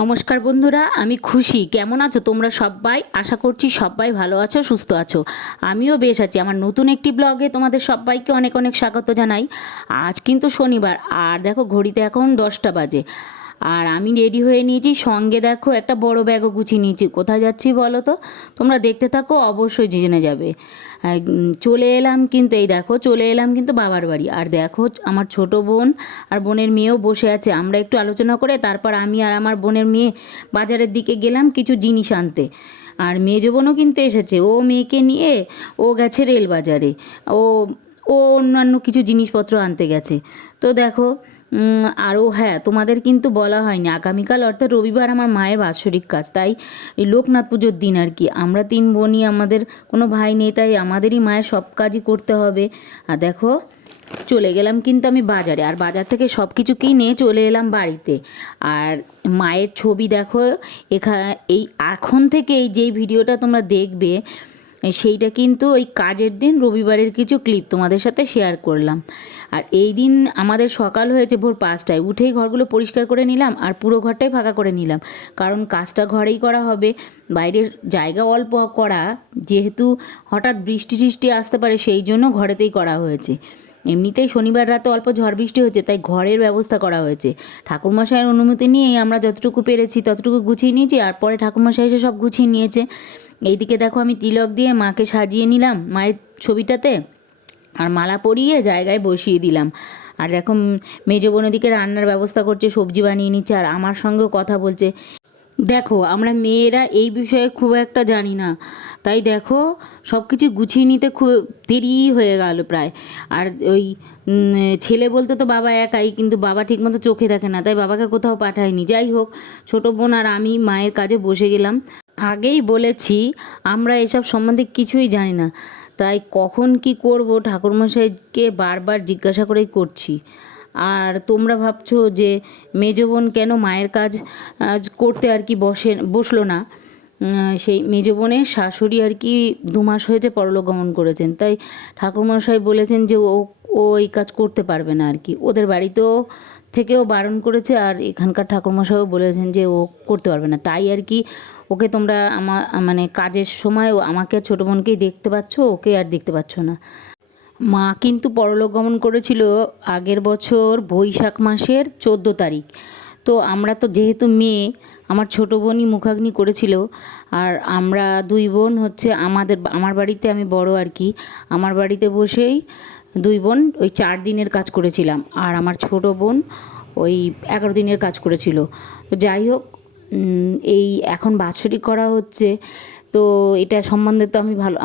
নমস্কার বন্ধুরা, আমি খুশি। কেমন আছো তোমরা সবাই? আশা করছি সবাই ভালো আছো, সুস্থ আছো। আমিও বেশ আছি। আমার নতুন একটি ব্লগে তোমাদের সবাইকে অনেক অনেক স্বাগত জানাই। আজ কিন্তু শনিবার, আর দেখো ঘড়িতে এখন 10টা বাজে। আর আমি রেডি হয়ে নিয়েছি, সঙ্গে দেখো একটা বড় ব্যাগও গুছিয়ে নিয়েছি। কোথায় যাচ্ছি বলো তো? তোমরা দেখতে থাকো, অবশ্যই জেনে যাবে। চলে এলাম কিন্তু, এই দেখো চলে এলাম কিন্তু বাবার বাড়ি। আর দেখো আমার ছোট বোন আর বোনের মেয়েও বসে আছে। আমরা একটু আলোচনা করে তারপর আমি আর আমার বোনের মেয়ে বাজারের দিকে গেলাম কিছু জিনিস আনতে। আর মেজো বোনও কিন্তু এসেছে, ও মেয়েকে নিয়ে ও গেছে রেল বাজারে। ও ও অন্যান্য কিছু জিনিসপত্র আনতে গেছে। তো দেখো, আরও হ্যাঁ, তোমাদের কিন্তু বলা হয়নি, আগামীকাল অর্থাৎ রবিবার আমার মায়ের বাৎসরিক কাজ। তাই এই লোকনাথ পুজোর দিন আর কি, আমরা 3 বোনই, আমাদের কোনো ভাই নেই, তাই আমাদেরই মায়ের সব কাজই করতে হবে। আর দেখো চলে গেলাম কিন্তু আমি বাজারে, আর বাজার থেকে সব কিছু কিনে চলে এলাম বাড়িতে। আর মায়ের ছবি দেখো এই এখন থেকে এই যেই ভিডিওটা তোমরা দেখবে সেইটা কিন্তু ওই কাজের দিন রবিবারের কিছু ক্লিপ তোমাদের সাথে শেয়ার করলাম। আর এই দিন আমাদের সকাল হয়েছে ভোর 5টায়, উঠেই ঘরগুলো পরিষ্কার করে নিলাম আর পুরো ঘরটাই ফাঁকা করে নিলাম, কারণ কাজটা ঘরেই করা হবে। বাইরের জায়গা অল্প করা, যেহেতু হঠাৎ বৃষ্টি টিষ্টি আসতে পারে, সেই জন্য ঘরেতেই করা হয়েছে। এমনিতেই শনিবার রাতে অল্প ঝড় বৃষ্টি হয়েছে, তাই ঘরের ব্যবস্থা করা হয়েছে। ঠাকুরমশাইয়ের অনুমতি নিয়েই আমরা যতটুকু পেরেছি ততটুকু গুছিয়ে নিয়েছি, আর পরে ঠাকুরমশাই এসে সব গুছিয়ে নিয়েছে। এইদিকে দেখো আমি তিলক দিয়ে মাকে সাজিয়ে নিলাম মায়ের ছবিটাতে, আর মালা পরিয়ে জায়গায় বসিয়ে দিলাম। আর দেখো মেজো বোন ওদিকে রান্নার ব্যবস্থা করছে, সবজি বানিয়ে নিচ্ছে, আর আমার সঙ্গেও কথা বলছে। দেখো আমরা মেয়েরা এই বিষয়ে খুব একটা জানি না, তাই দেখো সব কিছু গুছিয়ে নিতে খুব দেরি হয়ে গেল প্রায়। আর ওই ছেলে বলতে তো বাবা একাই, কিন্তু বাবা ঠিকমতো চোখে দেখে না, তাই বাবাকে কোথাও পাঠায়নি। যাই হোক, ছোটো বোন আর আমি মায়ের কাজে বসে গেলাম। আগেই বলেছি আমরা এসব সম্বন্ধে কিছুই জানি না, তাই কখন কি করব ঠাকুরমশাইকে বারবার জিজ্ঞাসা করেই করছি। আর তোমরা ভাবছো যে মেজো বোন কেন মায়ের কাজ করতে আর কি বসলো না। সেই মেজো বোনের শাশুড়ি আর কি 2 মাস হয়েছে পরলোক গমন করেছেন, তাই ঠাকুরমশাই বলেছেন যে ও ও এই কাজ করতে পারবে না আর কি। ওদের বাড়িতেও থেকেও বারণ করেছে, আর এখানকার ঠাকুরমশাইও বলেছেন যে ও করতে পারবে না। তাই আর কি ওকে তোমরা মানে কাজের সময় আমাকে আর ছোটো বোনকেই দেখতে পাচ্ছ, ওকে আর দেখতে পাচ্ছ না। মা কিন্তু পরলোক গমন করেছিল আগের বছর বৈশাখ মাসের 14 তারিখ। তো আমরা তো যেহেতু মেয়ে, আমার ছোটো বোনই মুখাগ্নি করেছিল। আর আমরা 2 বোন হচ্ছে আমার বাড়িতে আমি বড় আর কি। আমার বাড়িতে বসেই 2 বোন ওই 4 দিনের কাজ করেছিলাম, আর আমার ছোটো বোন ওই 11 দিনের কাজ করেছিল। তো যাই হোক, এই এখন বাৎসরিক করা হচ্ছে, তো এটা সম্বন্ধে তো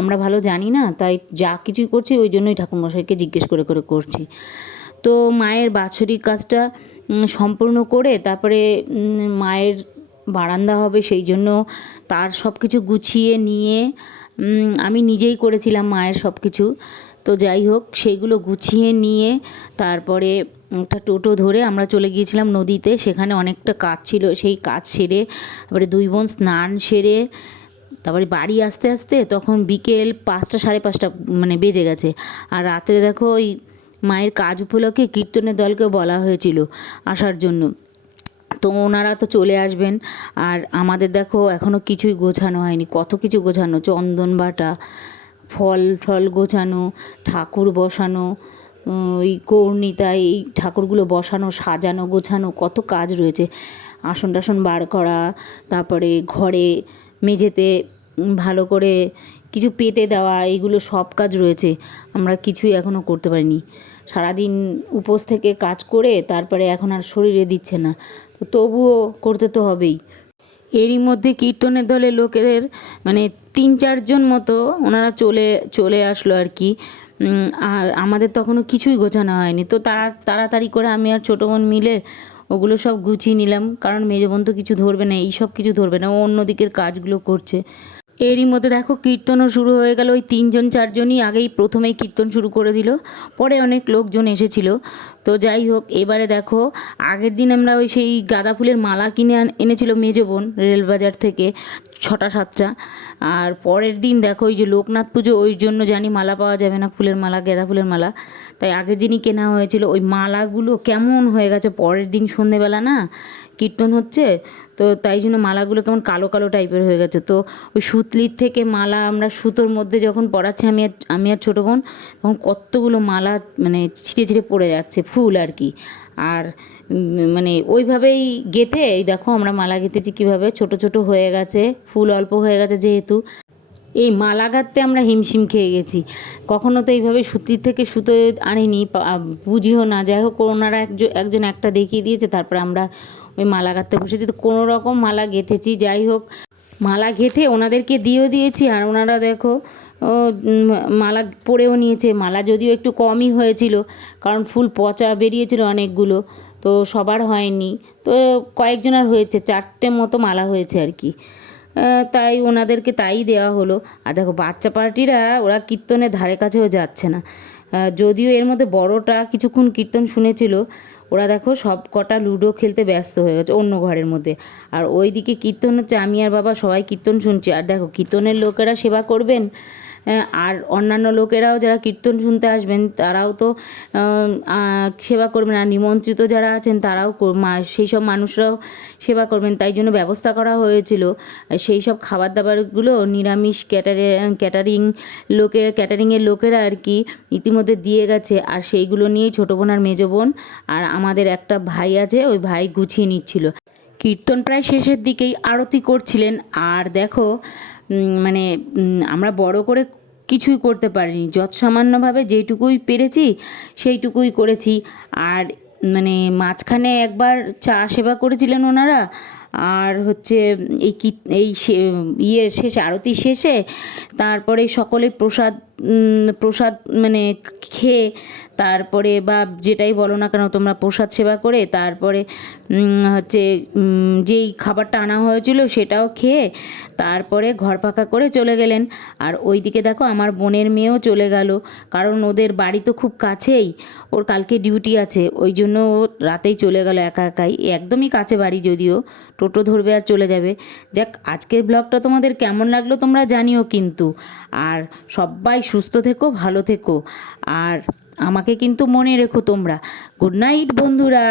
আমরা ভালো জানি না, তাই যা কিছুই করছি ওই জন্যই ঠাকুরমশাইকে জিজ্ঞেস করে করে করছি। তো মায়ের বাৎসরিক কাজটা সম্পূর্ণ করে তারপরে মায়ের বারান্দা হবে, সেই জন্য তার সব কিছু গুছিয়ে নিয়ে আমি নিজেই করেছিলাম মায়ের সব কিছু। তো যাই হোক, সেইগুলো গুছিয়ে নিয়ে তারপরে একটা টোটো ধরে আমরা চলে গিয়েছিলাম নদীতে। সেখানে অনেকটা কাজ ছিল, সেই কাজ সেরে তারপরে 2 বোন স্নান সেরে তারপরে বাড়ি আসতে আসতে তখন বিকেল 5টা, সাড়ে 5টা মানে বেজে গেছে। আর রাত্রে দেখো ওই মায়ের কাজ উপলক্ষে কীর্তনের দলকে বলা হয়েছিল আসার জন্য, তো ওনারা তো চলে আসবেন। আর আমাদের দেখো এখনও কিছুই গোছানো হয়নি, কত কিছু গোছানো, চন্দন বাটা, ফল ফল গোছানো, ঠাকুর বসানো, ওই কর্ণিতায় এই ঠাকুরগুলো বসানো, সাজানো গোছানো, কত কাজ রয়েছে। আসন টাসন বার করা, তারপরে ঘরে মেঝেতে ভালো করে কিছু পেতে দেওয়া, এইগুলো সব কাজ রয়েছে। আমরা কিছুই এখনও করতে পারিনি। সারাদিন উপোস থেকে কাজ করে তারপরে এখন আর শরীরে দিচ্ছে না, তো তবুও করতে তো হবেই। এরই মধ্যে কীর্তনের দলের লোকেদের মানে 3-4 জন মতো ওনারা চলে আসলো আর কি। আর আমাদের তখনও কিছুই গোছানো হয়নি, তো তাড়াতাড়ি করে আমি আর ছোটো বোন মিলে ওগুলো সব গুছিয়ে নিলাম, কারণ মেজো বোন তো কিছু ধরবে না, এই সব কিছু ধরবে না, ও অন্য দিকের কাজগুলো করছে। এরই মধ্যে দেখো কীর্তনও শুরু হয়ে গেল। ওই 3-4জনই আগেই প্রথমেই কীর্তন শুরু করে দিল, পরে অনেক লোকজন এসেছিল। তো যাই হোক, এবারে দেখো আগের দিন আমরা ওই সেই গাঁদা ফুলের মালা কিনে এনেছিল মেজো বোন রেলবাজার থেকে 6টা-7টা। আর পরের দিন দেখো ওই যে লোকনাথ পুজো, ওই জন্য জানি মালা পাওয়া যাবে না, ফুলের মালা, গাঁদা ফুলের মালা, তাই আগের দিনই কেনা হয়েছিল। ওই মালাগুলো কেমন হয়ে গেছে, পরের দিন সন্ধেবেলা না কীর্তন হচ্ছে, তো তাই জন্য মালাগুলো কেমন কালো কালো টাইপের হয়ে গেছে। তো ওই সুতলির থেকে মালা আমরা সুতোর মধ্যে যখন পরাচ্ছি আমি আর ছোটো বোন, তখন কতগুলো মালা মানে ছিটে ছিটে পড়ে যাচ্ছে, ফুল আর কি। আর মানে ওইভাবেই গেঁথে এই দেখো আমরা মালা গেঁথেছি কীভাবে, ছোট ছোট হয়ে গেছে, ফুল অল্প হয়ে গেছে যেহেতু। এই মালা গাঁথতে আমরা হিমশিম খেয়ে গেছি, কখনো তো এইভাবে সুতির থেকে সুতো আনিনি, বুঝিও না। যাই হোক ওনারা একজন একটা দেখিয়ে দিয়েছে, তারপরে আমরা ওই মালা গাঁথতে বসেছি। তো কোনো রকম মালা গেঁথেছি, যাই হোক মালা গেঁথে ওনাদেরকে দিয়েও দিয়েছি। আর ওনারা দেখো মালা পরেও নিয়েছে। মালা যদিও একটু কমই হয়েছিল, কারণ ফুল পচা বেরিয়েছিল অনেকগুলো, তো সবার হয়নি। তো কয়েকজনের হয়েছে, 4টে মতো মালা হয়েছে আর কি। তাই ওনাদেরকে তাই দেওয়া হলো। আর দেখো বাচ্চা পার্টিরা ওরা কীর্তনের ধারে কাছেও যাচ্ছে না। যদিও এর মধ্যে বড়টা কিছুক্ষণ কীর্তন শুনেছিল, ওরা দেখো সব কটা লুডো খেলতে ব্যস্ত হয়ে গেছে অন্য ঘরের মধ্যে। আর ওই দিকে কীর্তন হচ্ছে, আমি আর বাবা সবাই কীর্তন শুনছি। আর দেখো কীর্তনের লোকেরা সেবা করবেন, আর অন্যান্য লোকেরাও যারা কীর্তন শুনতে আসবেন তারাও তো সেবা করবেন। আর নিমন্ত্রিত যারা আছেন তারাও সেই সব মানুষরাও সেবা করবেন। তাই জন্য ব্যবস্থা করা হয়েছিল সেই সব খাবার দাবারগুলো নিরামিষ ক্যাটারিংয়ের লোকেরা আর কি ইতিমধ্যে দিয়ে গেছে। আর সেইগুলো নিয়েই ছোটো বোন আর মেজো বোন আর আমাদের একটা ভাই আছে, ওই ভাই গুছিয়ে নিচ্ছিল। কীর্তন প্রায় শেষের দিকেই আরতি করছিলেন। আর দেখো মানে আমরা বড় করে কিছুই করতে পারিনি, যৎসামান্যভাবে যেইটুকুই পেরেছি সেইটুকুই করেছি। আর মানে মাঝখানে একবার চা সেবা করেছিলেন ওনারা। আর হচ্ছে শেষে আরতি শেষে তারপরে সকলে প্রসাদ মানে খেয়ে, তারপরে বা যেটাই বলো না কেন তোমরা, প্রসাদ সেবা করে তারপরে হচ্ছে যেই খাবারটা আনা হয়েছিল সেটাও খেয়ে তারপরে ঘর পাকা করে চলে গেলেন। আর ওইদিকে দেখো আমার বোনের মেয়েও চলে গেল, কারণ ওদের বাড়ি তো খুব কাছেই, ওর কালকে ডিউটি আছে, ওই জন্য ও রাতেই চলে গেল একা একাই। একদমই কাছে বাড়ি, যদিও টোটো ধরবে আর চলে যাবে। যাক, আজকের ব্লগটা তোমাদের কেমন লাগলো তোমরা জানিও কিন্তু। আর সবাই সুস্থ থেকো, ভালো থেকো, আর আমাকে কিন্তু মনে রেখো তোমরা। গুড নাইট বন্ধুরা।